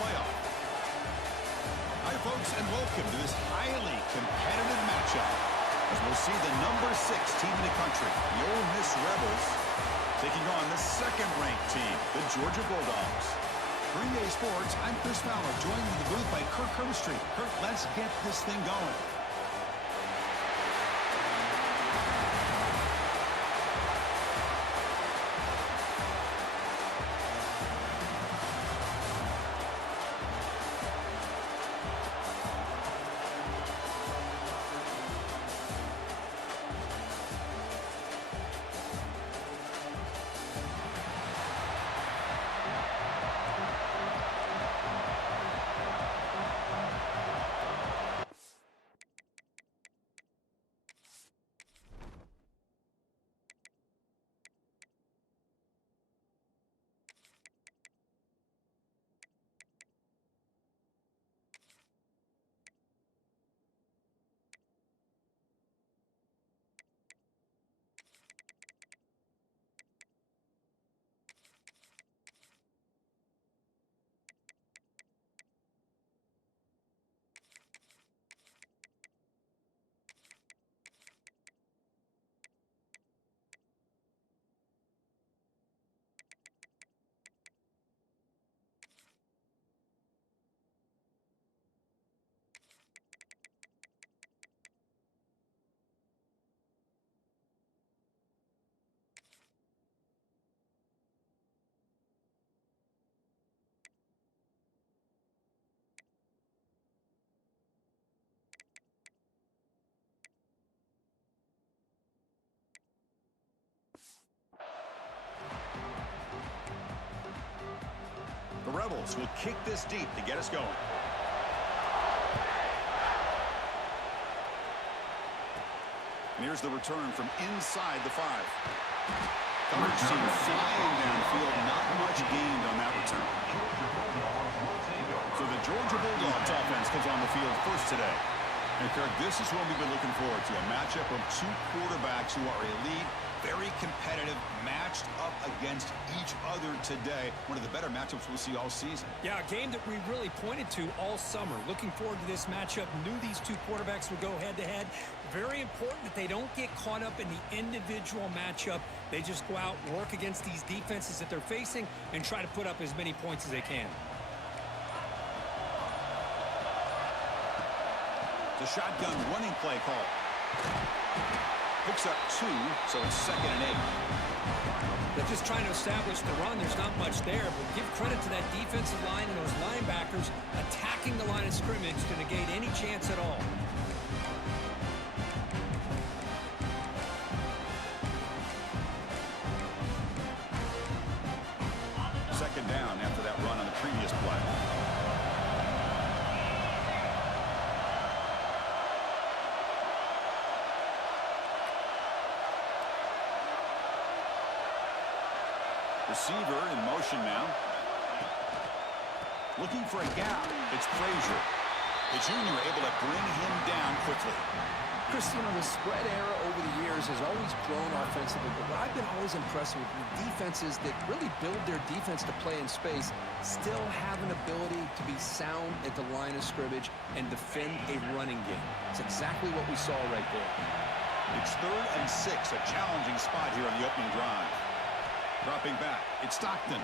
Playoff. Hi, folks, and welcome to this highly competitive matchup as we'll see the #6 team in the country, the Ole Miss Rebels, taking on the second-ranked team, the Georgia Bulldogs. For EA Sports, I'm Chris Fowler, joined in the booth by Kirk Herbstreit. Kirk, let's get this thing going. The Rebels will kick this deep to get us going. And here's the return from inside the 5. Coverage team flying downfield, not much gained on that return. So the Georgia Bulldogs offense comes on the field first today. And Kirk, this is what we've been looking forward to, a matchup of two quarterbacks who are elite, very competitive, matched up against each other today. One of the better matchups we'll see all season. Yeah, a game that we really pointed to all summer. Looking forward to this matchup. Knew these two quarterbacks would go head-to-head. Very important that they don't get caught up in the individual matchup. They just go out, work against these defenses that they're facing, and try to put up as many points as they can. The shotgun running play call. Picks up 2, so it's 2nd and 8. They're just trying to establish the run. There's not much there, but give credit to that defensive line and those linebackers attacking the line of scrimmage to negate any chance at all. Second down after that run on the previous play. Receiver in motion now. Looking for a gap. It's Frazier. The junior able to bring him down quickly. Chris, you know, the spread era over the years has always grown offensively, but what I've been always impressed with defenses that really build their defense to play in space still have an ability to be sound at the line of scrimmage and defend a running game. It's exactly what we saw right there. It's 3rd and 6, a challenging spot here on the opening drive. Dropping back, it's Stockton.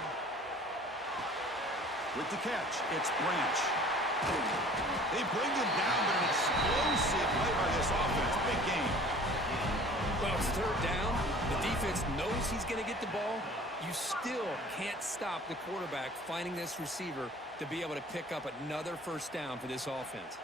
With the catch, it's Branch. They bring him down, but an explosive play by this offense. Big game. Well, it's third down. The defense knows he's going to get the ball. You still can't stop the quarterback finding this receiver to be able to pick up another first down for this offense.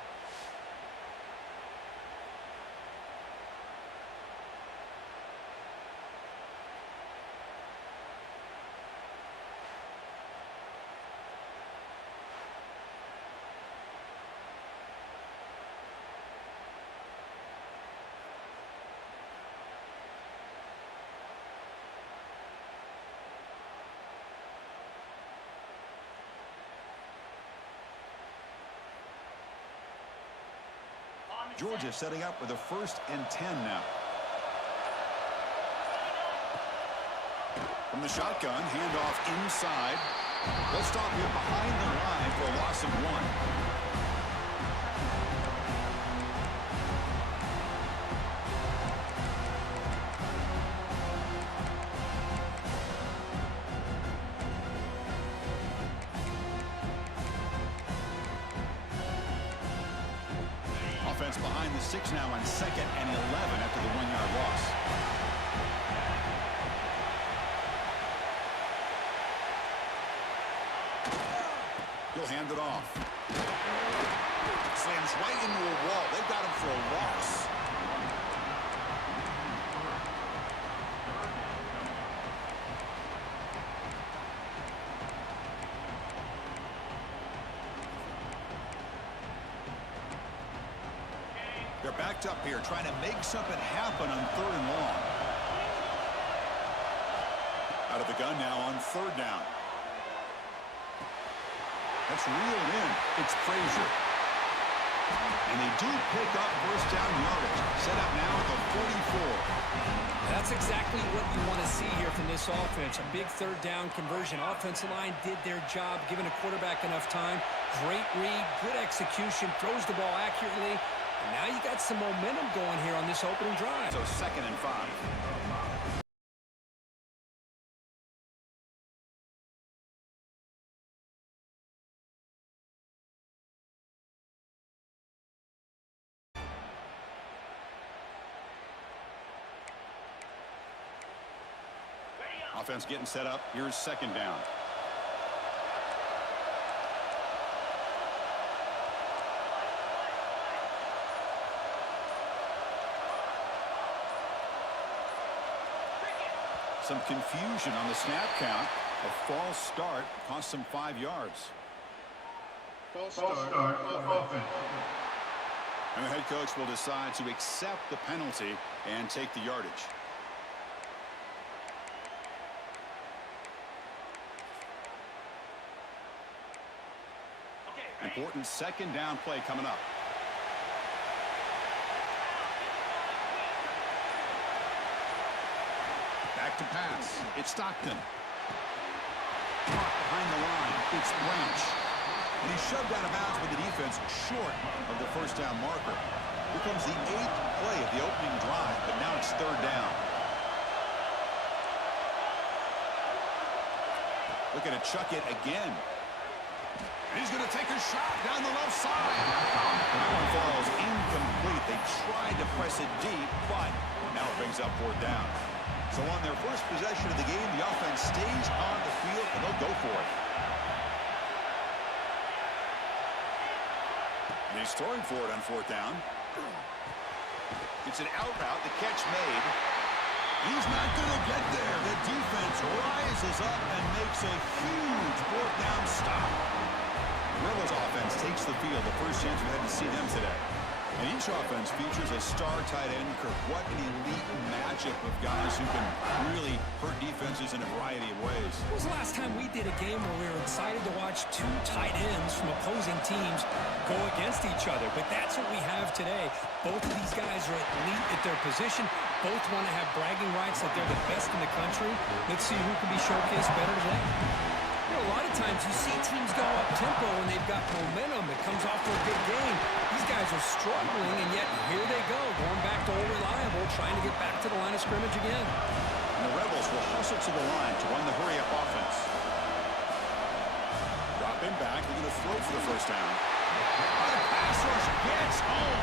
Georgia setting up with a 1st and 10 now. From the shotgun, handoff inside. They'll stop here behind the line for a loss of 1. Behind the 6 now on 2nd and 11 after the 1-yard loss. He'll hand it off. Slams right into a wall. They've got him for a loss. They're backed up here, trying to make something happen on 3rd and long. Out of the gun now on 3rd down. That's reeled in. It's Frazier. And they do pick up first down yardage. Set up now at the 44. That's exactly what you want to see here from this offense. A big 3rd down conversion. Offensive line did their job, giving the quarterback enough time. Great read, good execution, throws the ball accurately. And now you got some momentum going here on this opening drive. So 2nd and 5. Offense getting set up. Here's 2nd down. Some confusion on the snap count. A false start cost them 5 yards. False start of offense. And the head coach will decide to accept the penalty and take the yardage. Important 2nd down play coming up. Back to pass. It's Stockton. Caught behind the line. It's Branch. And he's shoved out of bounds with the defense short of the first down marker. Here comes the 8th play of the opening drive, but now it's 3rd down. Looking to chuck it again. And he's going to take a shot down the left side. That one falls incomplete. They tried to press it deep, but now it brings up 4th down. So on their first possession of the game, the offense stays on the field, and they'll go for it. And he's throwing for it on 4th down. It's an out route. The catch made. He's not going to get there. The defense rises up and makes a huge 4th down stop. The Rebels offense takes the field. The first chance we had to see them today. And each offense features a star tight end. Kirk, what an elite matchup of guys who can really hurt defenses in a variety of ways. When was the last time we did a game where we were excited to watch 2 tight ends from opposing teams go against each other? But that's what we have today. Both of these guys are elite at their position. Both want to have bragging rights that they're the best in the country. Let's see who can be showcased better today. You know, a lot of times you see teams go up-tempo and they've got momentum. It comes off to a good game. These guys are struggling, and yet here they go, going back to old reliable, trying to get back to the line of scrimmage again. And the Rebels will hustle to the line to run the hurry-up offense. Dropping back, they're going to throw for the first down. The pass rush gets home.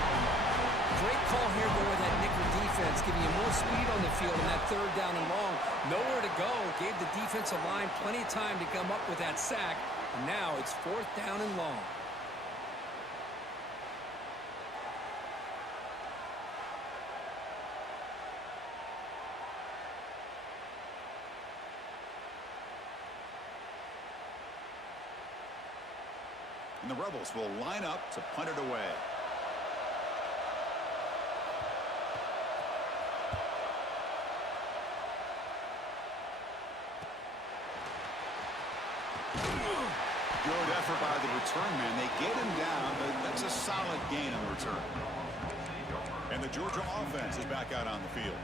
Great call here going with that nickel defense, giving you more speed on the field on that third down and long. Nowhere to go. Gave the defensive line plenty of time to come up with that sack. And now it's fourth down and long. And the Rebels will line up to punt it away. Good effort by the return man. They get him down, but that's a solid gain on the return. And the Georgia offense is back out on the field.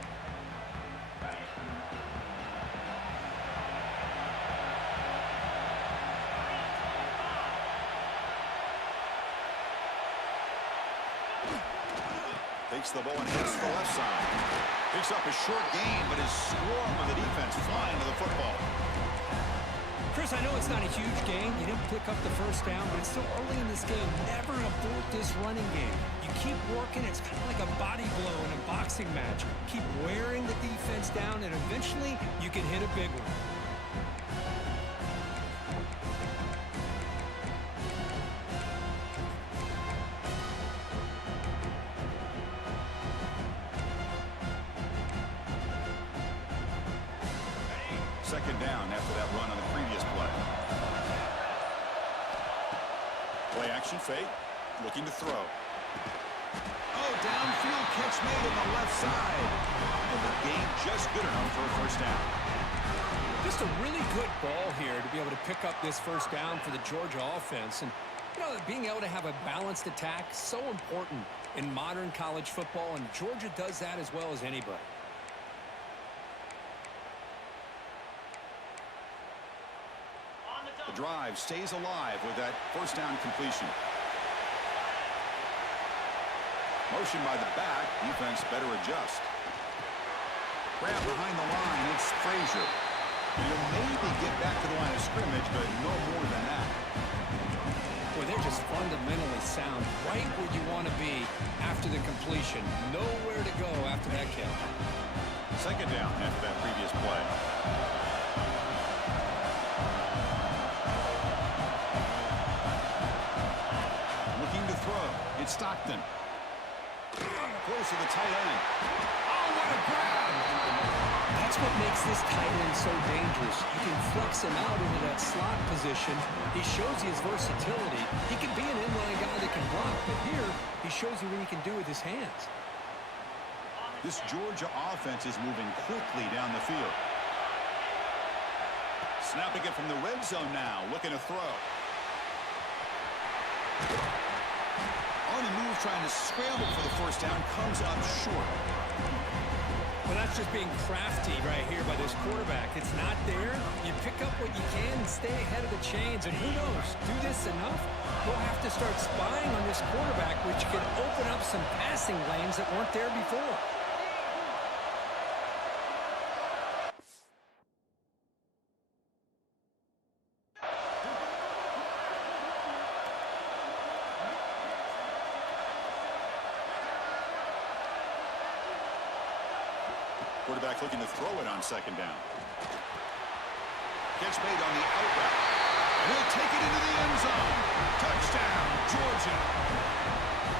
Takes the ball and hits the left side. Picks up a short gain, but is swarmed with the defense flying to the football. Chris, I know it's not a huge gain. You didn't pick up the first down, but it's still early in this game. Never abort this running game. You keep working. It's kind of like a body blow in a boxing match. Keep wearing the defense down, and eventually you can hit a big one. Second down after that run on the previous play. Play action fake. Looking to throw. Oh, downfield catch made on the left side. And the gain just good enough for a first down. Just a really good ball here to be able to pick up this first down for the Georgia offense. And, you know, being able to have a balanced attack, so important in modern college football, and Georgia does that as well as anybody. The drive stays alive with that first down completion. Motion by the back. Defense better adjust. Grab behind the line. It's Frazier. He'll maybe get back to the line of scrimmage, but no more than that. Boy, they're just fundamentally sound. Right where you want to be after the completion. Nowhere to go after that catch. Second down after that previous play. It's Stockton. Close to the tight end. Oh, what a grab! That's what makes this tight end so dangerous. You can flex him out into that slot position. He shows you his versatility. He can be an inline guy that can block, but here he shows you what he can do with his hands. This Georgia offense is moving quickly down the field. Snapping it from the red zone now, looking to throw. On the move, trying to scramble for the first down, comes up short. Well, that's just being crafty right here by this quarterback. It's not there. You pick up what you can and stay ahead of the chains. And who knows, do this enough, we'll have to start spying on this quarterback, which could open up some passing lanes that weren't there before. Quarterback looking to throw it on second down. Catch made on the out route. And he'll take it into the end zone. Touchdown, Georgia.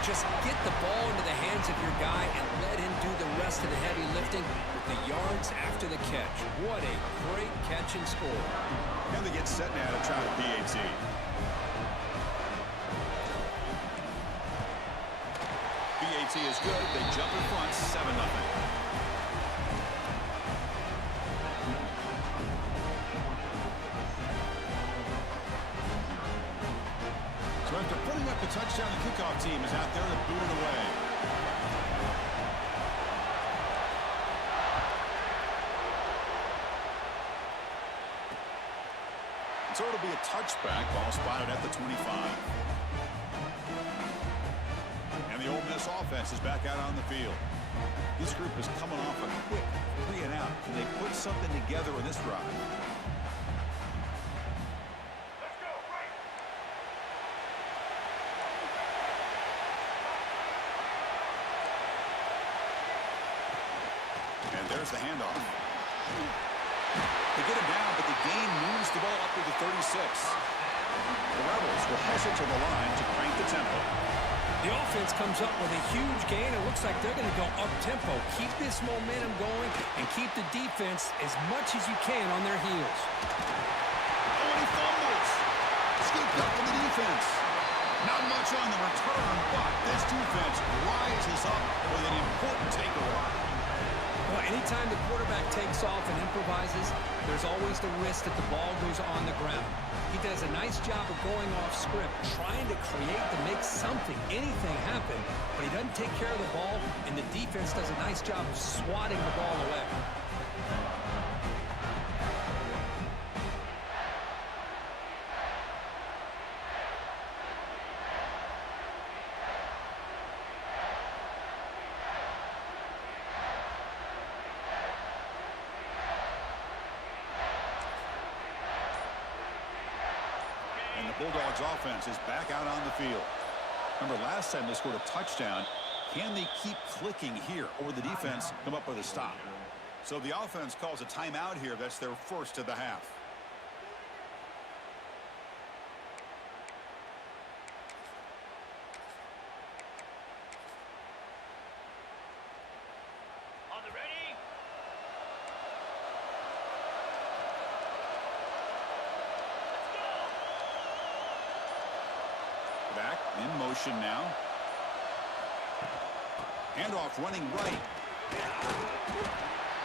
Just get the ball into the hands of your guy and let him do the rest of the heavy lifting with the yards after the catch. What a great catch and score. And they get set now to try the PAT. PAT is good. They jump in front, 7-0. After putting up the touchdown, the kickoff team is out there to boot it away. And so it'll be a touchback, ball spotted at the 25. And the Ole Miss offense is back out on the field. This group is coming off a quick 3-and-out. Can they put something together in this drive? And there's the handoff. They get him down, but the gain moves the ball up to the 36. The Rebels will hustle to the line to crank the tempo. The offense comes up with a huge gain. It looks like they're going to go up-tempo. Keep this momentum going and keep the defense as much as you can on their heels. Oh, and he fumbles. Scooped up for the defense. Not much on the return, but this defense rises up with an important takeaway. Well, anytime the quarterback takes off and improvises, there's always the risk that the ball goes on the ground. He does a nice job of going off script, trying to create to make something, anything happen, but he doesn't take care of the ball, and the defense does a nice job of swatting the ball away. Bulldogs offense is back out on the field. Remember, last time they scored a touchdown. Can they keep clicking here, or the defense come up with a stop? So the offense calls a timeout here. That's their first of the half. Back in motion now. Handoff running right.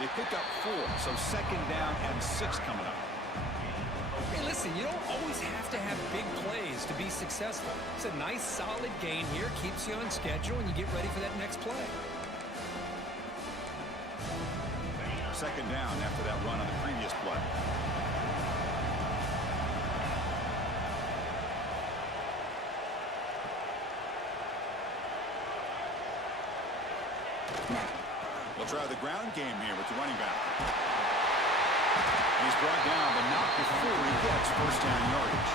They pick up 4, so second down and 6 coming up. Hey, listen, you don't always have to have big plays to be successful. It's a nice, solid gain here, keeps you on schedule, and you get ready for that next play. Second down after that run on the previous play. They'll try the ground game here with the running back. He's brought down, but not before he gets first down yardage.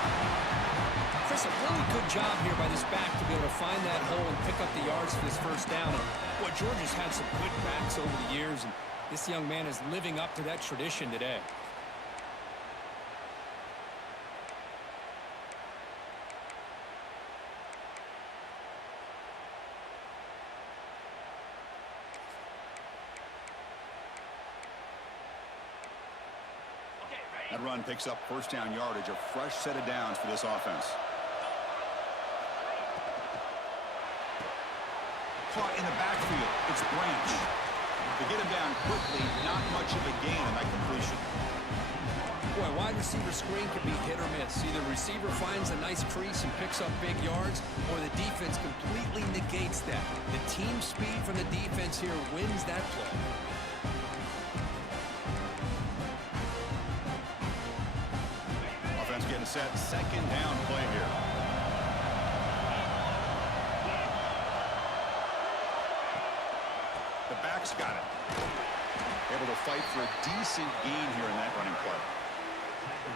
Chris, a really good job here by this back to be able to find that hole and pick up the yards for this first down. And boy, Georgia's had some good backs over the years, and this young man is living up to that tradition today. That run picks up first down yardage, a fresh set of downs for this offense. Caught in the backfield. It's Branch. They get him down quickly, not much of a gain on that completion. Boy, wide receiver screen can be hit or miss. Either receiver finds a nice crease and picks up big yards, or the defense completely negates that. The team speed from the defense here wins that play. Getting set, second down play here. The back's got it. Able to fight for a decent gain here in that running play.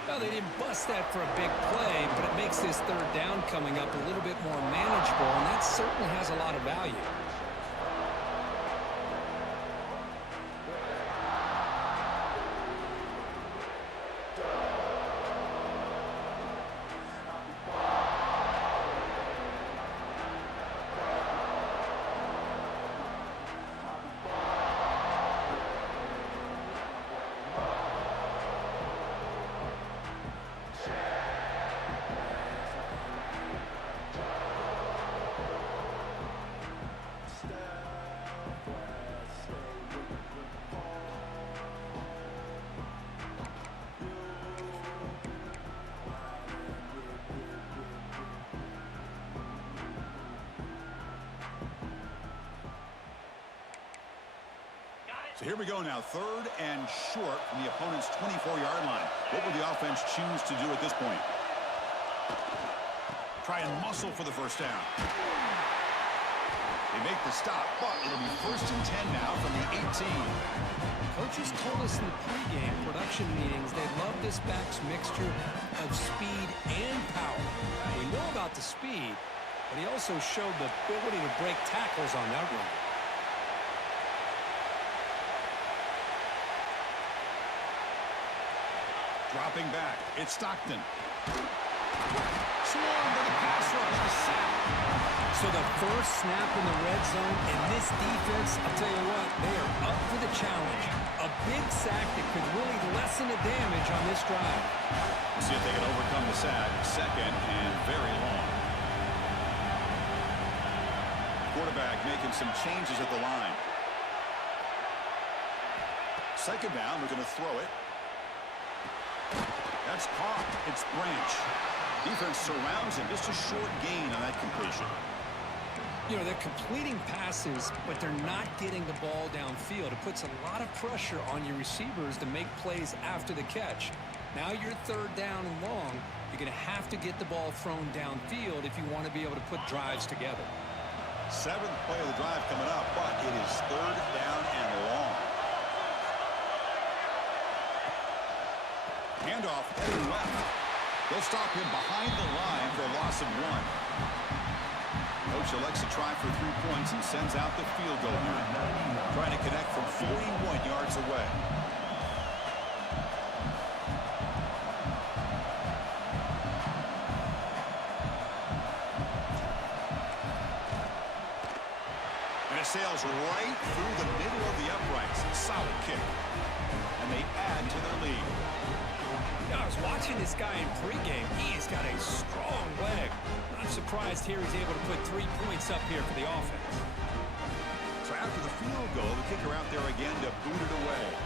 Well, they didn't bust that for a big play, but it makes this third down coming up a little bit more manageable, and that certainly has a lot of value. So here we go now, third and short from the opponent's 24-yard line. What will the offense choose to do at this point? Try and muscle for the first down. They make the stop, but it'll be 1st and 10 now from the 18. Coaches told us in the pregame production meetings they love this back's mixture of speed and power. We know about the speed, but he also showed the ability to break tackles on that run. Dropping back, it's Stockton. Swarmed by the pass rush, the sack. So the first snap in the red zone, and this defense, I'll tell you what, they are up for the challenge. A big sack that could really lessen the damage on this drive. We'll see if they can overcome the sack. 2nd and very long. Quarterback making some changes at the line. 2nd down, we're going to throw it. That's caught. It's Branch. Defense surrounds him. Just a short gain on that completion. You know, they're completing passes, but they're not getting the ball downfield. It puts a lot of pressure on your receivers to make plays after the catch. Now you're 3rd down and long. You're going to have to get the ball thrown downfield if you want to be able to put drives together. 7th play of the drive coming up, but it is 3rd down and long. Handoff heading left. They'll stop him behind the line for a loss of 1. Coach elects to try for 3 points and sends out the field goal unit. Trying to connect from 41 yards away. And it sails right through the middle of the uprights. Solid kick. And they add to their lead. I was watching this guy in pregame. He's got a strong leg. I'm surprised here he's able to put 3 points up here for the offense. So after the field goal, the kicker out there again to boot it away.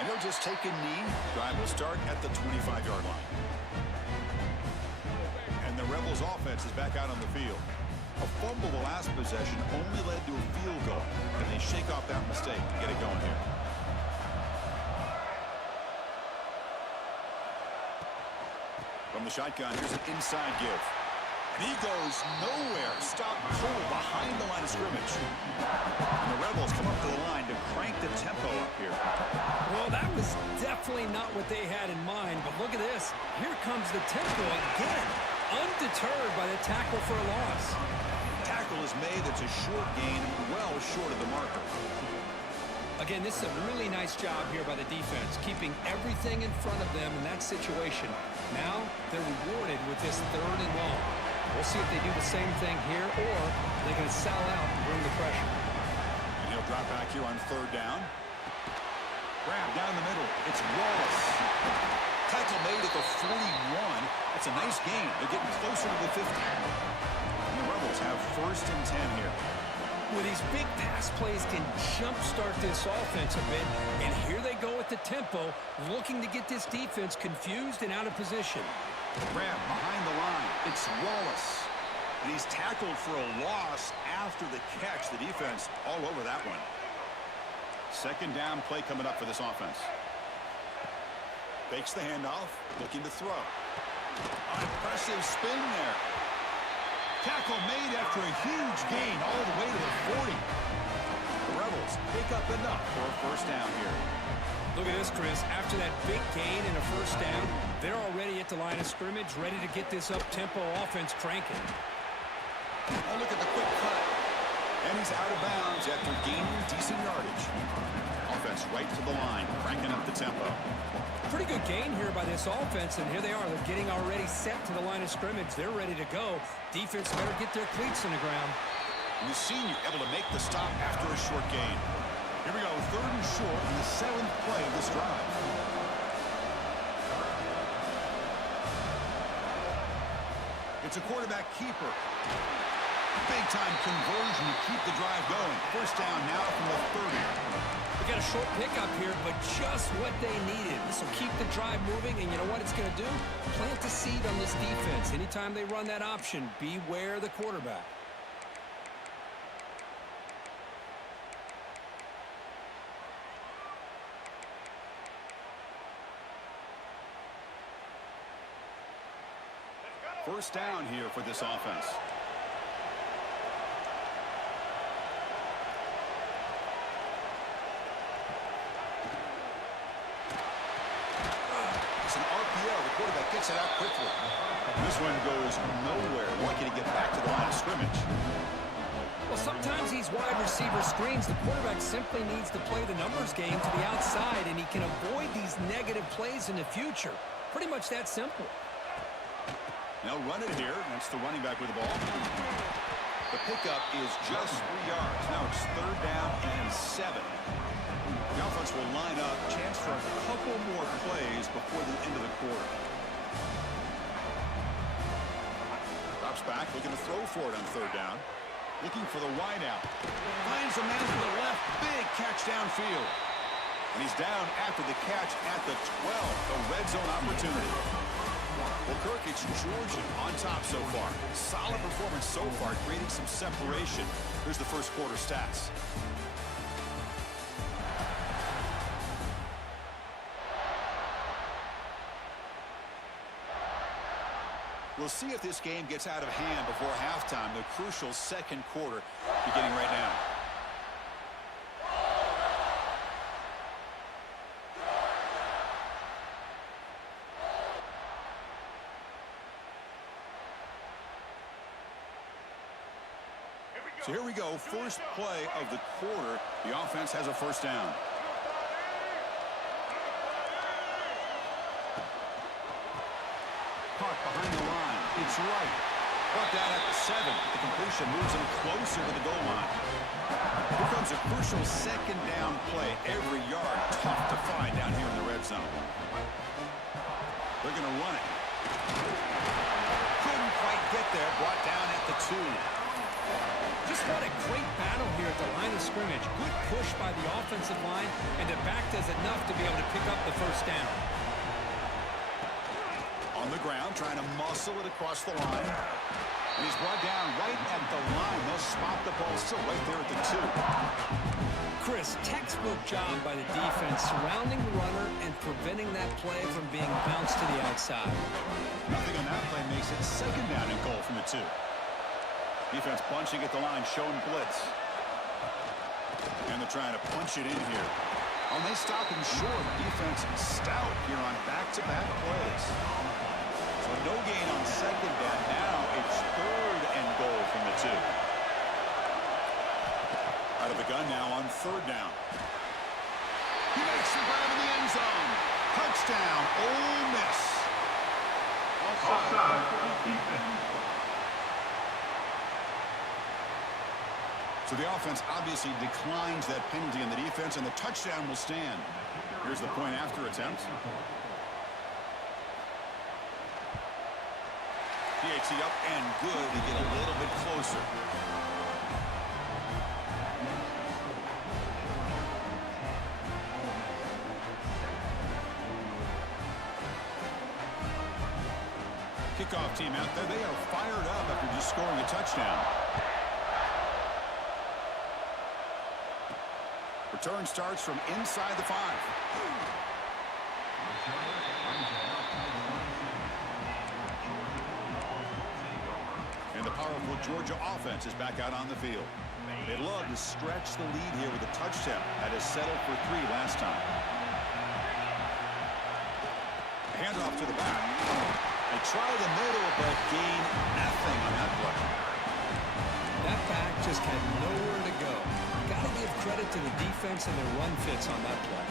And they'll just take a knee. Drive will start at the 25-yard line. And the Rebels offense is back out on the field. A fumble the last possession only led to a field goal. And they shake off that mistake to get it going here. From the shotgun, here's an inside give. And he goes nowhere. Stop cold behind the line of scrimmage. And the Rebels come up to the line to crank the tempo up here. Well, that was definitely not what they had in mind, but look at this. Here comes the tempo again, undeterred by the tackle for a loss. Tackle is made. It's a short gain, well short of the marker. Again, this is a really nice job here by the defense, keeping everything in front of them in that situation. Now they're rewarded with this 3rd and long. We'll see if they do the same thing here, or they're going to sell out and bring the pressure. And he'll drop back here on 3rd down. Grab down the middle. It's Wallace. Tackle made at the 41. That's a nice gain. They're getting closer to the 50. And the Rebels have 1st and 10 here. Well, these big pass plays can jumpstart this offense a bit, and here they go at the tempo, looking to get this defense confused and out of position. Grab behind the line. It's Wallace. And he's tackled for a loss after the catch. The defense all over that one. 2nd down play coming up for this offense. Fakes the handoff, looking to throw. Impressive spin there. Tackle made after a huge gain all the way to the 40. The Rebels pick up enough for a 1st down here. Look at this, Chris. After that big gain and a 1st down, they're already at the line of scrimmage, ready to get this up-tempo offense cranking. Oh, look at the quick cut. And he's out of bounds after gaining decent yardage. Offense right to the line, cranking up the tempo. Pretty good gain here by this offense, and here they are. They're getting already set to the line of scrimmage. They're ready to go. Defense better get their cleats in the ground. And the senior able to make the stop after a short gain. Here we go, 3rd and short in the 7th play of this drive. It's a quarterback keeper. Big-time conversion to keep the drive going. 1st down now from the 30. We got got a short pickup here, but just what they needed. This will keep the drive moving, and you know what it's going to do? Plant a seed on this defense. Anytime they run that option, beware the quarterback. First down here for this offense. It's an RPO. The quarterback gets it out quickly. This one goes nowhere. Lucky to get back to the line of scrimmage. Well, sometimes these wide receiver screens, the quarterback simply needs to play the numbers game to the outside, and he can avoid these negative plays in the future. Pretty much that simple. They'll run it here. That's the running back with the ball. The pickup is just 3 yards. Now it's third down and 7. The offense will line up. Chance for a couple more plays before the end of the quarter. Drops back, looking to throw for it on third down. Looking for the wide out. Finds a man to the left. Big catch downfield. And he's down after the catch at the 12. A red zone opportunity. Well, Kirk, it's Georgia on top so far. Solid performance so far, creating some separation. Here's the first quarter stats. We'll see if this game gets out of hand before halftime. The crucial second quarter beginning right now. So here we go, first play of the quarter. The offense has a first down. Caught behind the line. It's right. Brought down at the 7. The completion moves him closer to the goal line. Here comes a crucial second down play. Every yard tough to find down here in the red zone. They're going to run it. Couldn't quite get there. Brought down at the 2. Just what a great battle here at the line of scrimmage. Good push by the offensive line, and the back does enough to be able to pick up the first down. On the ground, trying to muscle it across the line. And he's brought down right at the line. They'll spot the ball still right there at the 2. Chris, textbook job by the defense surrounding the runner and preventing that play from being bounced to the outside. Nothing on that play makes it second down and goal from the 2. Defense bunching at the line, showing blitz. And they're trying to punch it in here. Oh, they stop him short. Defense stout here on back-to-back plays. So no gain on second down. Now it's third and goal from the 2. Out of the gun now on third down. He makes the grab in the end zone. Touchdown, Ole Miss. Offside for the defense. So the offense obviously declines that penalty in the defense, and the touchdown will stand. Here's the point after attempt. PAT up and good to get a little bit closer. Kickoff team out there. They are fired up after just scoring a touchdown. Return starts from inside the 5. And the powerful Georgia offense is back out on the field. They love to stretch the lead here with a touchdown. That is settled for 3 last time. Handoff to the back. They try the middle, but gain nothing on that play. That back just had nowhere to go. Got to give credit to the defense and their run fits on that play.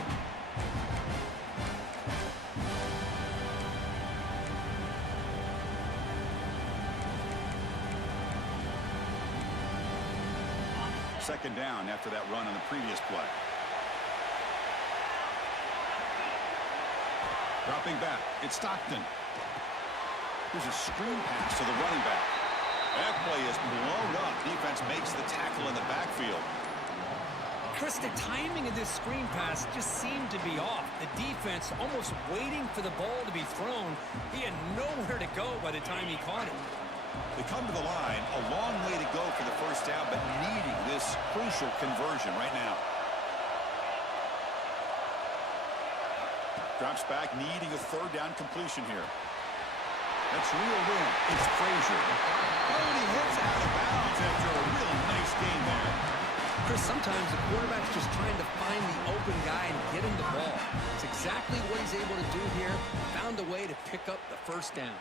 Second down after that run on the previous play. Dropping back, it's Stockton. Here's a screen pass to the running back. That play is blown up. Defense makes the tackle in the backfield. Chris, the timing of this screen pass just seemed to be off. The defense almost waiting for the ball to be thrown. He had nowhere to go by the time he caught it. They come to the line, a long way to go for the first down, but needing this crucial conversion right now. Drops back, needing a third down completion here. That's reeled in. It's Frazier. Oh, and he hits out of bounds after a really nice game there. Chris, sometimes the quarterback's just trying to find the open guy and get him the ball. It's exactly what he's able to do here. Found a way to pick up the first down.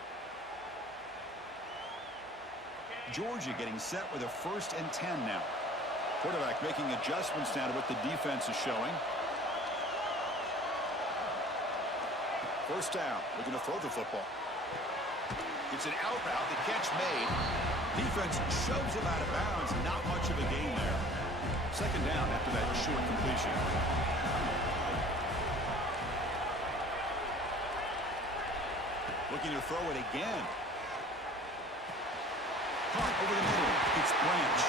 Georgia getting set with a 1st and 10 now. Quarterback making adjustments now to what the defense is showing. First down. Looking to throw the football. It's an out route. The catch made. Defense shoves him out of bounds. Not much of a gain there. Second down after that short completion. Looking to throw it again. Caught over the middle. It's Branch.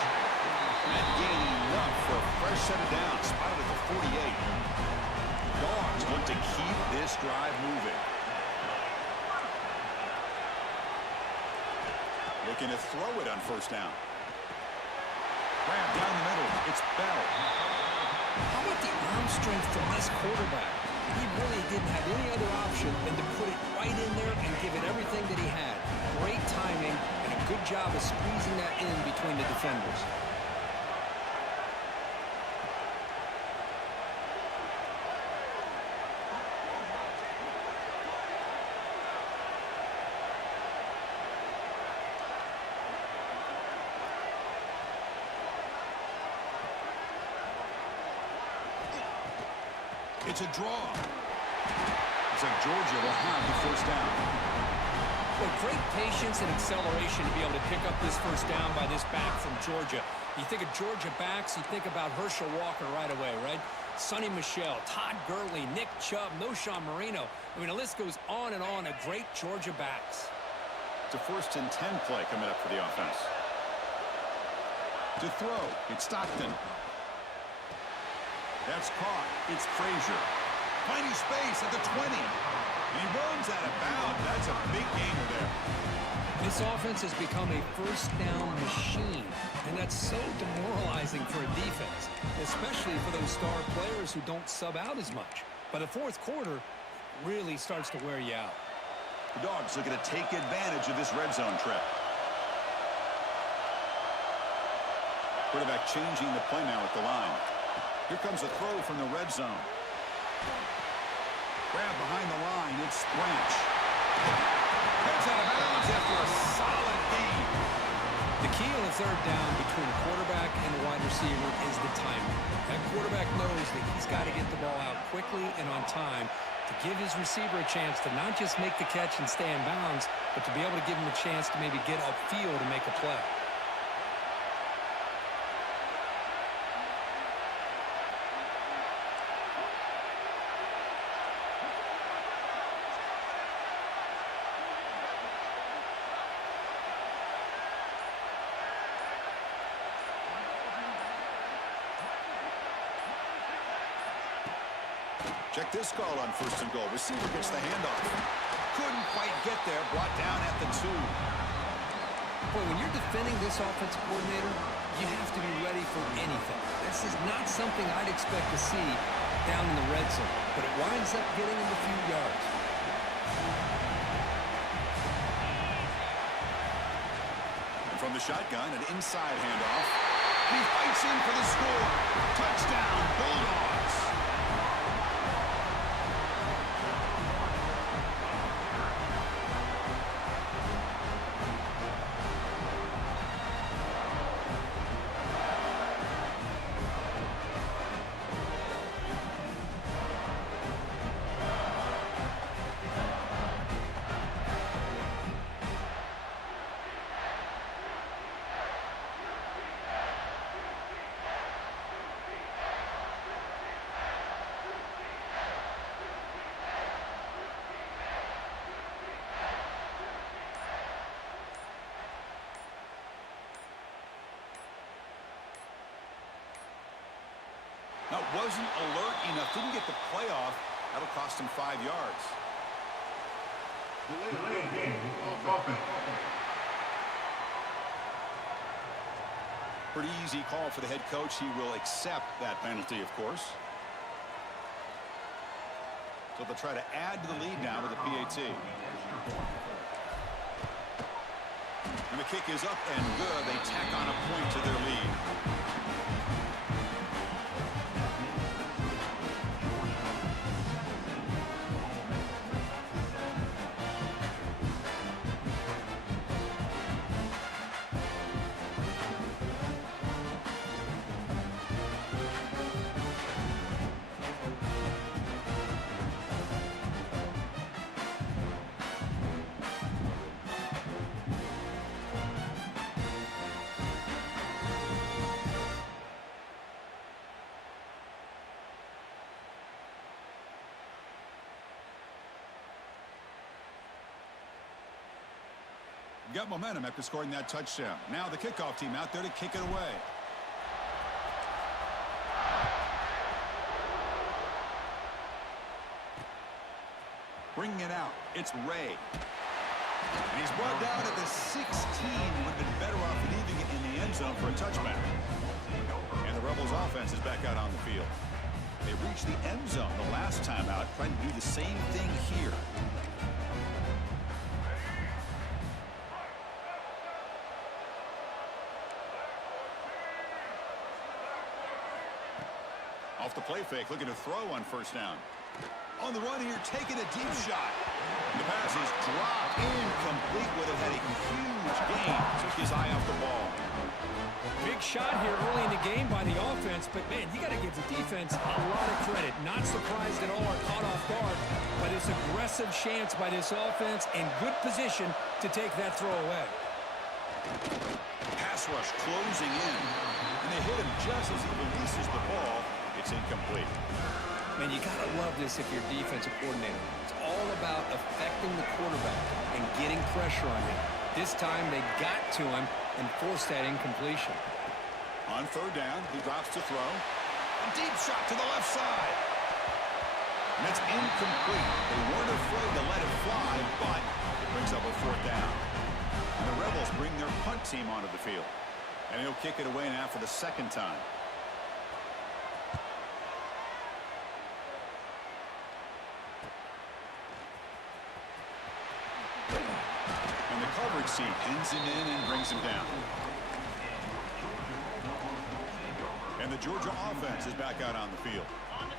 And gaining enough for a fresh set of downs. Spotted at the 48. Dogs look to keep this drive moving. Looking to throw it on first down. Grab down the middle. It's Bell. How about the arm strength from this quarterback? He really didn't have any other option than to put it right in there and give it everything that he had. Great timing and a good job of squeezing that in between the defenders. It's a draw. Looks like Georgia will have the first down. Well, great patience and acceleration to be able to pick up this first down by this back from Georgia. You think of Georgia backs, you think about Herschel Walker right away, right? Sonny Michel, Todd Gurley, Nick Chubb, Noshawn Marino. I mean, the list goes on and on of great Georgia backs. It's a 1st and 10 play coming up for the offense. To throw, it's Stockton. That's caught. It's Frazier. Finding space at the 20. And he runs out of bounds. That's a big gainer there. This offense has become a first down machine, and that's so demoralizing for a defense, especially for those star players who don't sub out as much. By the fourth quarter, it really starts to wear you out. The Dogs looking to take advantage of this red zone trip. Quarterback changing the play now at the line. Here comes a throw from the red zone. Grab behind the line. It's Branch. Gets out of bounds after a solid gain. The key on a third down between the quarterback and the wide receiver is the timing. That quarterback knows that he's got to get the ball out quickly and on time to give his receiver a chance to not just make the catch and stay in bounds, but to be able to give him a chance to maybe get upfield and make a play. Check this call on 1st and goal. Receiver gets the handoff. Couldn't quite get there. Brought down at the 2. Boy, when you're defending this offensive coordinator, you have to be ready for anything. This is not something I'd expect to see down in the red zone, but it winds up getting him a few yards. And from the shotgun, an inside handoff. He fights in for the score. Touchdown, Bulldogs. Wasn't alert enough. Didn't get the playoff. That'll cost him 5 yards. Delay game. Offense. Pretty easy call for the head coach. He will accept that penalty, of course. So they'll try to add to the lead now with the PAT. And the kick is up and good. They tack on a point to their lead. Got momentum after scoring that touchdown. Now the kickoff team out there to kick it away. Bringing it out, it's Ray. And he's brought down at the 16. Would have been better off leaving it in the end zone for a touchback. And the Rebels offense is back out on the field. They reached the end zone the last time out, trying to do the same thing here. Off the play fake, looking to throw on first down. On the run here, taking a deep shot. The pass is dropped, incomplete. Would have had a huge gain. Took his eye off the ball. Big shot here early in the game by the offense, but man, you got to give the defense a lot of credit. Not surprised at all or caught off guard by this aggressive chance by this offense in good position to take that throw away. Pass rush closing in, and they hit him just as he releases the ball. It's incomplete. Man, you got to love this if you're defensive coordinator. It's all about affecting the quarterback and getting pressure on him. This time they got to him and forced that incompletion. On third down, he drops to throw. A deep shot to the left side. And it's incomplete. They weren't afraid to let it fly, but it brings up a fourth down. And the Rebels bring their punt team onto the field. And he'll kick it away now for the second time. Coverage team pins him in and brings him down. And the Georgia offense is back out on the field.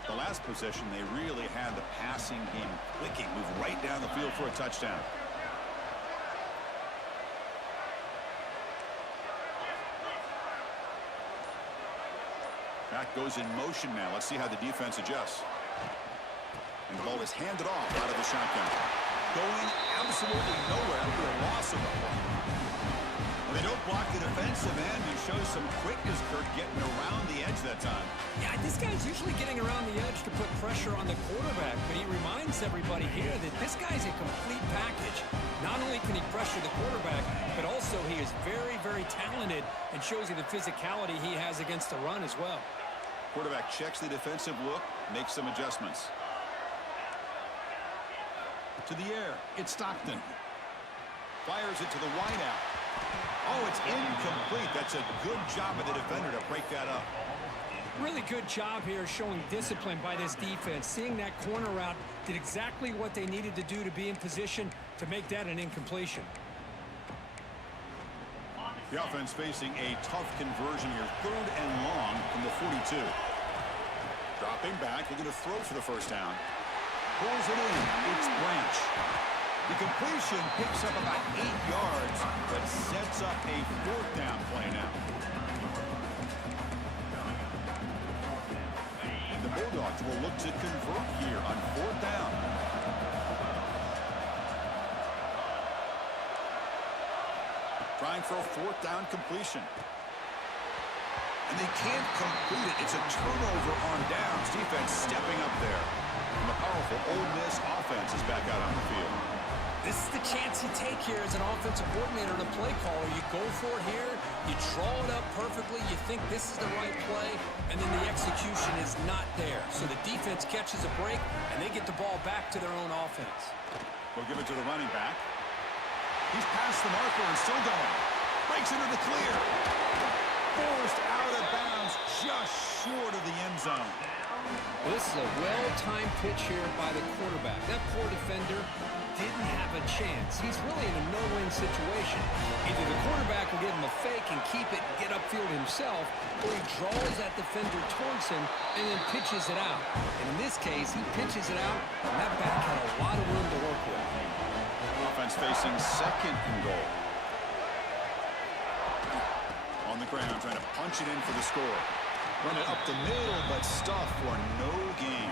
The last possession, they really had the passing game clicking, move right down the field for a touchdown. Back goes in motion now. Let's see how the defense adjusts. And the ball is handed off out of the shotgun. Going absolutely nowhere after a loss of the ball. Well, they don't block the defensive end. He shows some quickness, Kirk, getting around the edge that time. Yeah, this guy's usually getting around the edge to put pressure on the quarterback, but he reminds everybody here that this guy's a complete package. Not only can he pressure the quarterback, but also he is very, very talented and shows you the physicality he has against the run as well. Quarterback checks the defensive look, makes some adjustments. To the air, it's Stockton. Fires it to the wideout. Oh, it's incomplete. That's a good job of the defender to break that up. Really good job here showing discipline by this defense. Seeing that corner route, did exactly what they needed to do to be in position to make that an incompletion. The offense facing a tough conversion here. Third and long from the 42. Dropping back, looking to throw for the first down. Pulls it in. It's Branch. The completion picks up about 8 yards, but sets up a fourth down play now. And the Bulldogs will look to convert here on fourth down. Trying for a fourth down completion. And they can't complete it. It's a turnover on downs. Defense stepping up there. And the powerful Ole Miss offense is back out on the field. This is the chance you take here as an offensive coordinator and a play caller. You go for it here, you draw it up perfectly, you think this is the right play, and then the execution is not there. So the defense catches a break, and they get the ball back to their own offense. We'll give it to the running back. He's past the marker and still going. Breaks into the clear. Forced out of bounds, just short of the end zone. Well, this is a well-timed pitch here by the quarterback. That poor defender didn't have a chance. He's really in a no-win situation. Either the quarterback will give him a fake and keep it and get upfield himself, or he draws that defender towards him and then pitches it out. And in this case, he pitches it out, and that back had a lot of room to work with. Offense facing second and goal. On the ground, trying to punch it in for the score. Run it up the middle, but stuffed for no gain.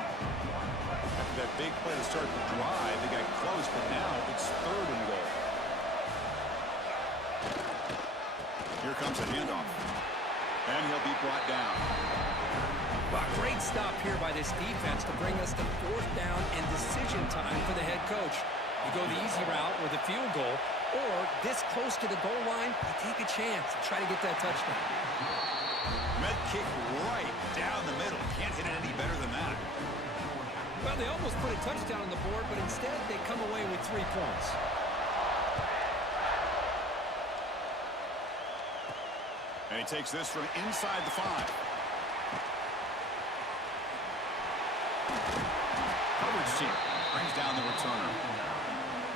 After that big play to start the drive, they got close, but now it's third and goal. Here comes a handoff. And he'll be brought down. Well, great stop here by this defense to bring us to fourth down and decision time for the head coach. You go the easy route with a field goal, or this close to the goal line, you take a chance and try to get that touchdown. Med kick right down the middle. Can't hit it any better than that. Well, they almost put a touchdown on the board, but instead they come away with 3 points. And he takes this from inside the 5. Coverage team brings down the returner.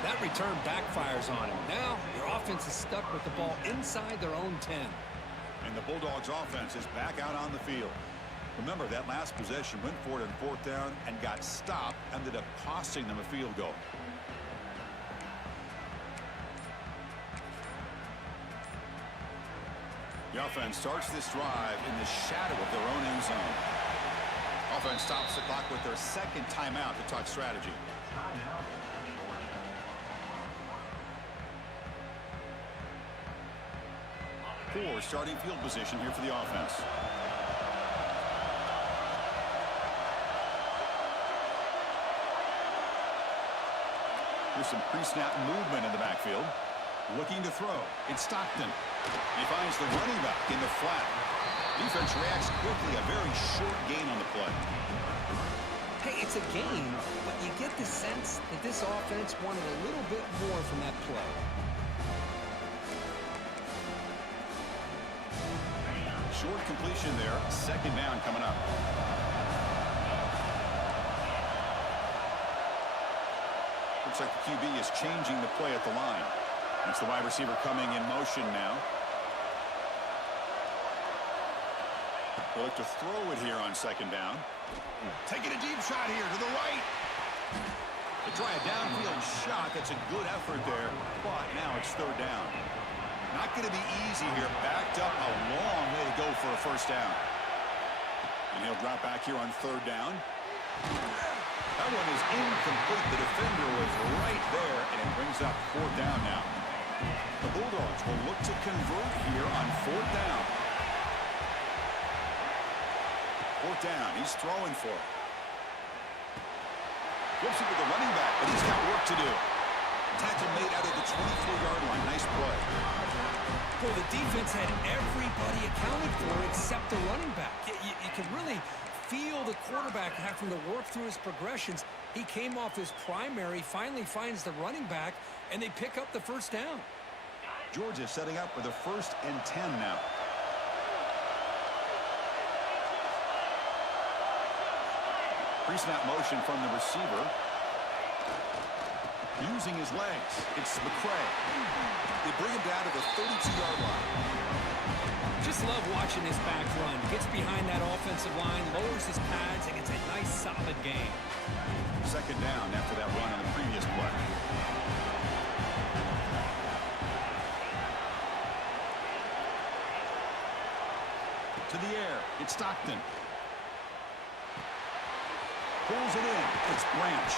That return backfires on him. Now your offense is stuck with the ball inside their own 10. And the Bulldogs offense is back out on the field. Remember, that last possession went for it on fourth down and got stopped, ended up costing them a field goal. The offense starts this drive in the shadow of their own end zone. Offense stops the clock with their second timeout to talk strategy. Poor starting field position here for the offense. There's some pre-snap movement in the backfield. Looking to throw. It's Stockton. He finds the running back in the flat. Defense reacts quickly. A very short gain on the play. Hey, it's a game, but you get the sense that this offense wanted a little bit more from that play. Short completion there. Second down coming up. Looks like the QB is changing the play at the line. It's the wide receiver coming in motion now. They'll look to throw it here on second down. Taking a deep shot here to the right. They try a downfield shot. That's a good effort there, but now it's third down. Not going to be easy here. Backed up a long way to go for a first down. And he'll drop back here on third down. That one is incomplete. The defender was right there, and it brings up fourth down now. The Bulldogs will look to convert here on fourth down. Fourth down. He's throwing for it. Flips it with the running back, but he's got work to do. Tackle made out of the 24-yard line. Nice play. Well, the defense had everybody accounted for except the running back. You can really feel the quarterback having to work through his progressions. He came off his primary, finally finds the running back, and they pick up the first down. Georgia setting up for the 1st and 10 now. Pre-snap motion from the receiver. Using his legs. It's McCray. They bring him down to the 32-yard line. Just love watching this back run. Gets behind that offensive line, lowers his pads, and gets a nice solid gain. Second down after that run on the previous play. To the air. It's Stockton. Pulls it in. It's Branch.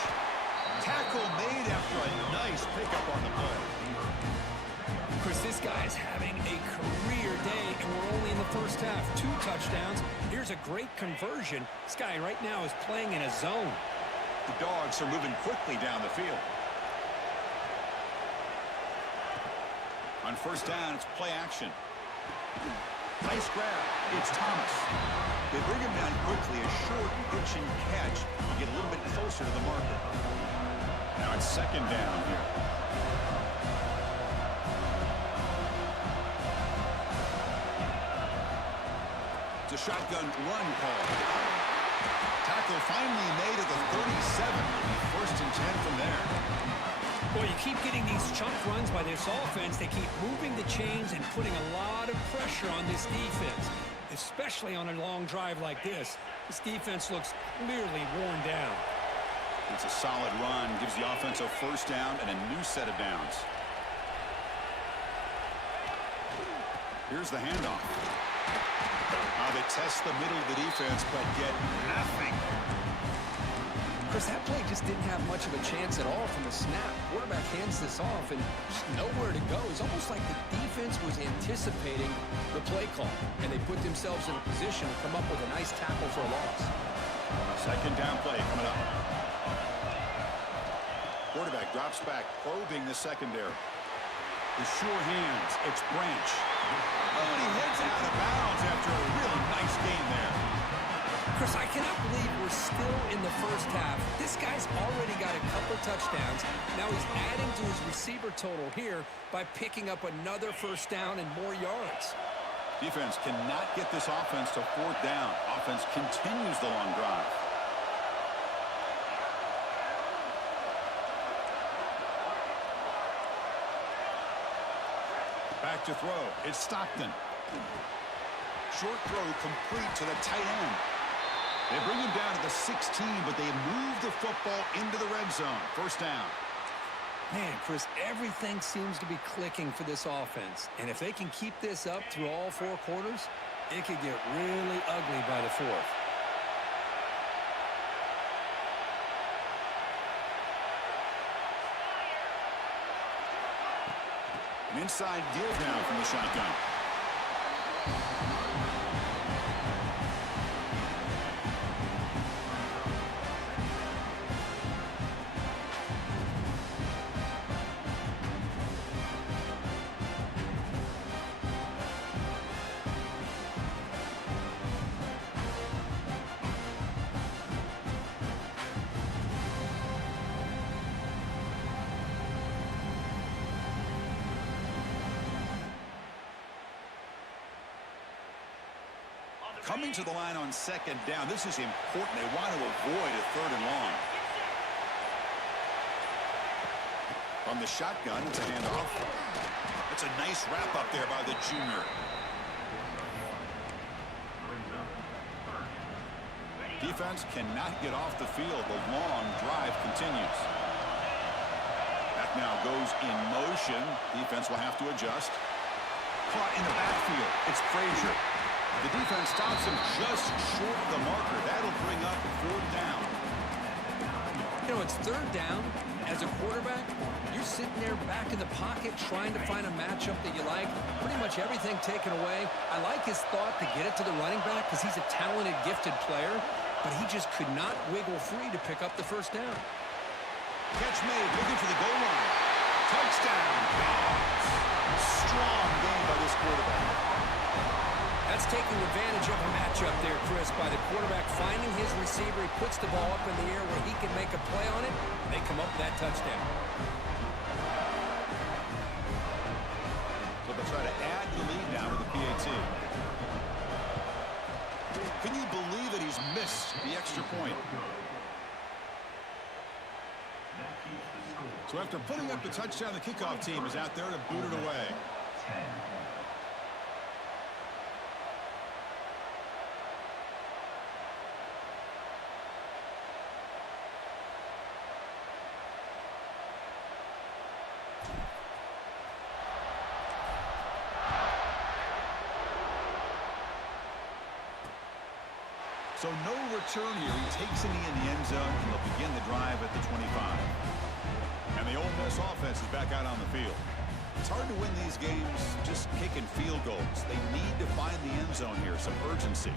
Tackle made after a nice pickup on the play. Chris, this guy is having a career day, and we're only in the first half. 2 touchdowns. Here's a great conversion. This guy right now is playing in a zone. The Dogs are moving quickly down the field. On first down, it's play action. Nice grab. It's Thomas. They bring him down quickly. A short pitch and catch to get a little bit closer to the marker. Now it's second down here. It's a shotgun run call. Tackle finally made at the 37. First and 10 from there. Well, you keep getting these chunk runs by this offense. They keep moving the chains and putting a lot of pressure on this defense, especially on a long drive like this. This defense looks clearly worn down. It's a solid run. Gives the offense a first down and a new set of downs. Here's the handoff. They test the middle of the defense, but get nothing. Chris, that play just didn't have much of a chance at all from the snap. Quarterback hands this off and just nowhere to go. It's almost like the defense was anticipating the play call, and they put themselves in a position to come up with a nice tackle for a loss. Second down play coming up. Quarterback drops back, probing the secondary. The sure hands. It's Branch. Oh, and he heads out of bounds after a really nice game there. Chris, I cannot believe we're still in the first half. This guy's already got a couple touchdowns. Now he's adding to his receiver total here by picking up another first down and more yards. Defense cannot get this offense to fourth down. Offense continues the long drive. Back to throw. It's Stockton. Short throw complete to the tight end. They bring him down to the 16, but they move the football into the red zone. First down. Man, Chris, everything seems to be clicking for this offense. And if they can keep this up through all four quarters, it could get really ugly by the fourth. An inside deal down from the shotgun. Coming to the line on second down. This is important. They want to avoid a third and long. From the shotgun, it's a handoff. It's a nice wrap up there by the junior. Defense cannot get off the field. The long drive continues. That now goes in motion. Defense will have to adjust. Caught in the backfield. It's Frazier. The defense stops him just short of the marker. That'll bring up fourth down. You know, it's third down. As a quarterback, you're sitting there back in the pocket trying to find a matchup that you like. Pretty much everything taken away. I like his thought to get it to the running back because he's a talented, gifted player, but he just could not wiggle free to pick up the first down. Catch made, looking for the goal line. Touchdown. Strong game by this quarterback. That's taking advantage of a matchup there, Chris, by the quarterback finding his receiver. He puts the ball up in the air where he can make a play on it, and they come up with that touchdown. So they'll try to add the lead now with the PAT. Can you believe that he's missed the extra point? So after putting up the touchdown, the kickoff team is out there to boot it away. So no return here. He takes a knee in the end zone, and they'll begin the drive at the 25. And the Ole Miss offense is back out on the field. It's hard to win these games just kicking field goals. They need to find the end zone here, some urgency.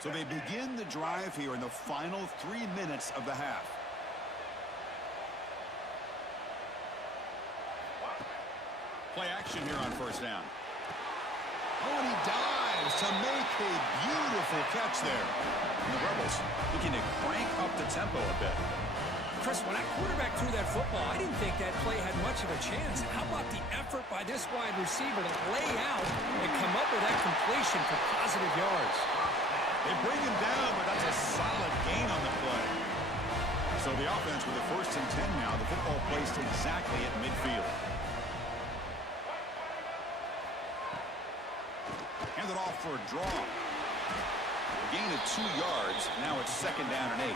So they begin the drive here in the final 3 minutes of the half. action here on first down. Oh, and he dives to make a beautiful catch there. And the Rebels looking to crank up the tempo a bit. Chris, when that quarterback threw that football, I didn't think that play had much of a chance. How about the effort by this wide receiver to lay out and come up with that completion for positive yards? They bring him down, but that's a solid gain on the play. So the offense with the 1st and 10 now. The football placed exactly at midfield. Handed off for a draw. A gain of 2 yards. Now it's 2nd down and 8.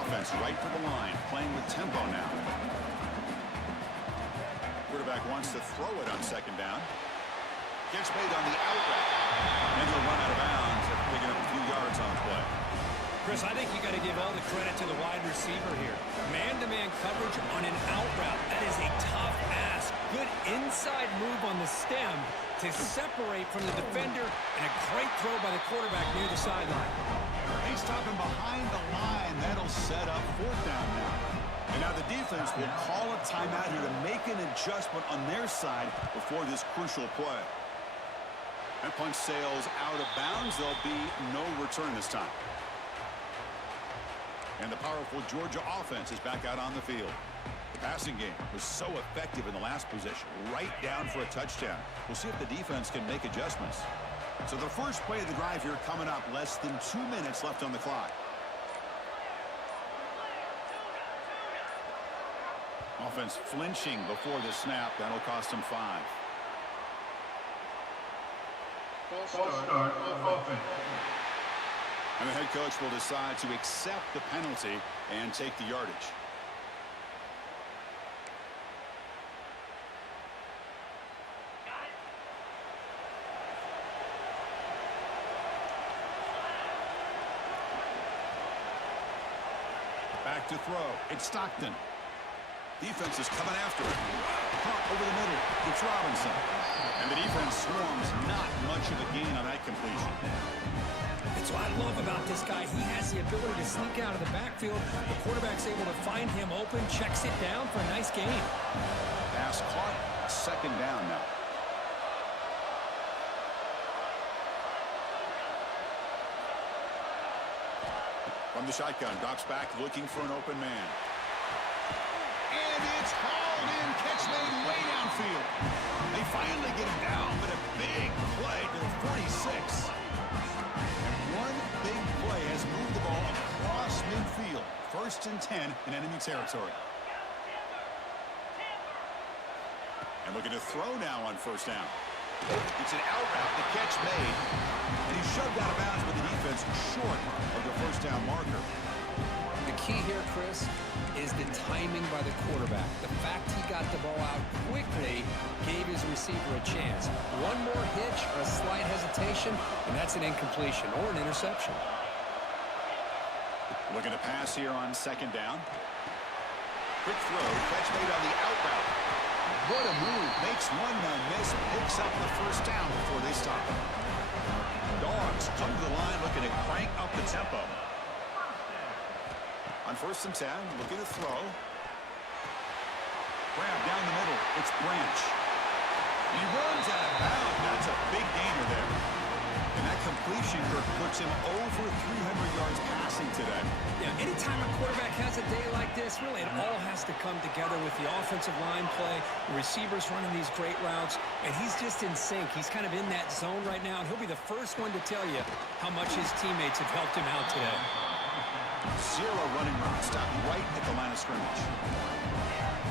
Offense right to the line, playing with tempo now. Quarterback wants to throw it on 2nd down. Gets made on the out route. And he'll run out of bounds after picking up a few yards on the play. Chris, I think you got to give all the credit to the wide receiver here. Man-to-man coverage on an out route. That is a tough ask. Good inside move on the stem to separate from the defender, and a great throw by the quarterback near the sideline. They stop him behind the line. That'll set up 4th down now. And now the defense will call a timeout here to make an adjustment on their side before this crucial play. That punch sails out of bounds. There'll be no return this time. And the powerful Georgia offense is back out on the field. The passing game was so effective in the last possession, right down for a touchdown. We'll see if the defense can make adjustments. So the first play of the drive here coming up, less than 2 minutes left on the clock. Offense flinching before the snap. That'll cost him 5. False start offense. And the head coach will decide to accept the penalty and take the yardage. Back to throw. It's Stockton. Defense is coming after it. Pop over the middle. It's Robinson. And the defense swarms. Not much of a gain on that completion. That's what I love about this guy. He has the ability to sneak out of the backfield. The quarterback's able to find him open, checks it down for a nice gain. Pass caught. 2nd down now. From the shotgun, drops back looking for an open man. And it's hauled in. Catch made way downfield. They finally get him down, but a big play to the 46. And one big play has moved the ball across midfield. 1st and 10 in enemy territory. And looking to throw now on 1st down. It's an out route. The catch made. And he's shoved out of bounds with the defense short of the 1st down marker. The key here, Chris, is the timing by the quarterback. The fact he got the ball out quickly gave his receiver a chance. One more hitch or a slight hesitation, and that's an incompletion or an interception. Looking to pass here on 2nd down. Quick throw. Catch made on the out route. What a move. Makes one man miss. Picks up the 1st down before they stop him. Dogs come to the line looking to crank up the tempo. On 1st and 10, looking to throw. Grab down the middle. It's Branch. He runs out of bounds. That's a big gainer there. And that completion, Kirk, puts him over 300 yards passing today. Yeah, anytime a quarterback has a day like this, really it all has to come together with the offensive line play, the receivers running these great routes, and he's just in sync. He's kind of in that zone right now, and he'll be the first one to tell you how much his teammates have helped him out today. 0 running route. Stopped right at the line of scrimmage.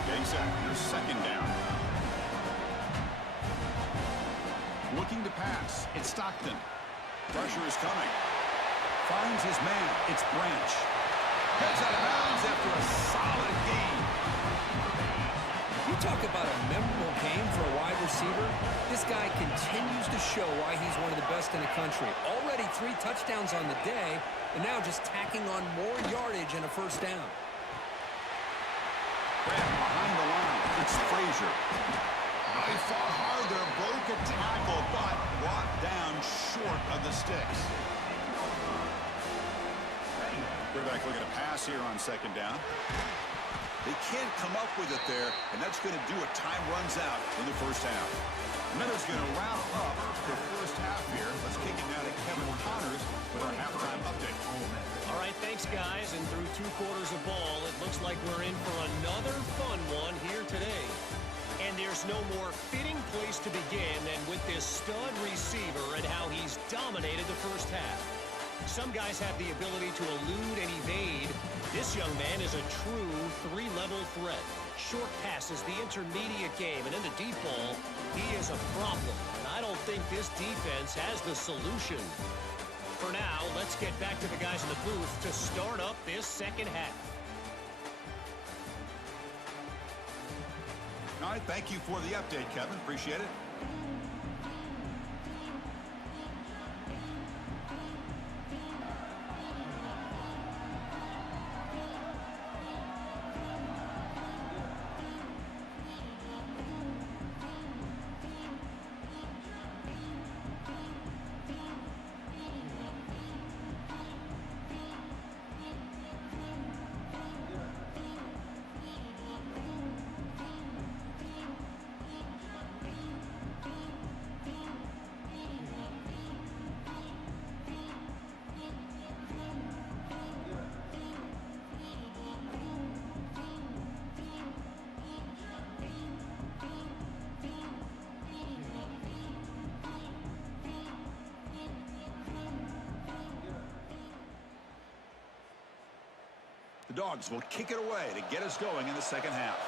Getting set. Your 2nd down. Looking to pass. It's Stockton. Pressure is coming. Finds his man. It's Branch. Heads out of bounds after a solid gain. You talk about a memorable game for a wide receiver. This guy continues to show why he's one of the best in the country. Already 3 touchdowns on the day, and now just tacking on more yardage and a 1st down. Grab behind the line. It's Frazier. They fought hard there, broke a tackle, but brought down short of the sticks. Quarterback looking to pass here on 2nd down. They can't come up with it there, and that's going to do it. Time runs out in the first half. Miller's going to wrap up the first half here. Let's kick it now to Kevin Connors with our halftime update. All right, thanks, guys. And through 2 quarters of ball, it looks like we're in for another fun one here today. And there's no more fitting place to begin than with this stud receiver and how he's dominated the first half. Some guys have the ability to elude and evade. This young man is a true 3-level threat. Short passes, the intermediate game, and in the deep ball, he is a problem. And I don't think this defense has the solution. For now, let's get back to the guys in the booth to start up this second half. All right, thank you for the update, Kevin. Appreciate it. The Dogs will kick it away to get us going in the second half.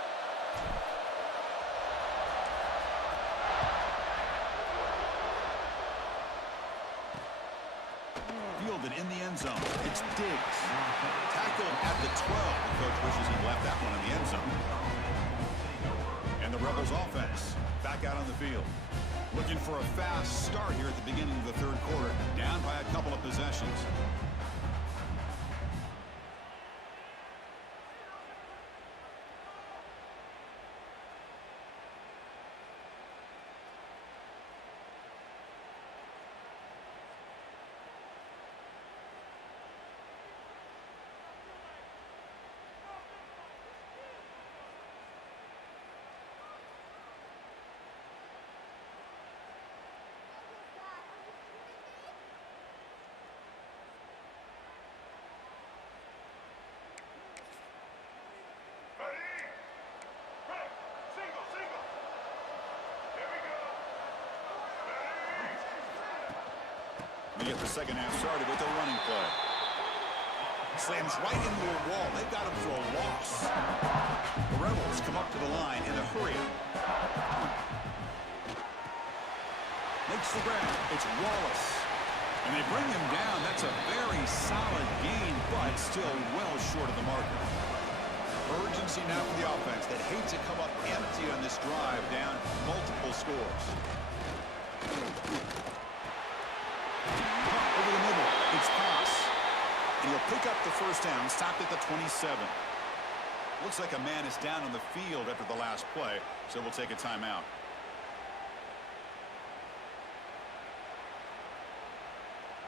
Fielded in the end zone. It's Diggs. Tackled at the 12. The coach wishes he left that one in the end zone. And the Rebels offense back out on the field. Looking for a fast start here at the beginning of the third quarter. Down by a couple of possessions. We get the second half started with a running play. Slams right into a wall. They've got him for a loss. The Rebels come up to the line in a hurry. Makes the grab. It's Wallace. And they bring him down. That's a very solid gain, but still well short of the marker. Urgency now for the offense that hates to come up empty on this drive, down multiple scores. Over the middle, it's Pass. And he'll pick up the first down, stopped at the 27. Looks like a man is down on the field after the last play, so we'll take a timeout.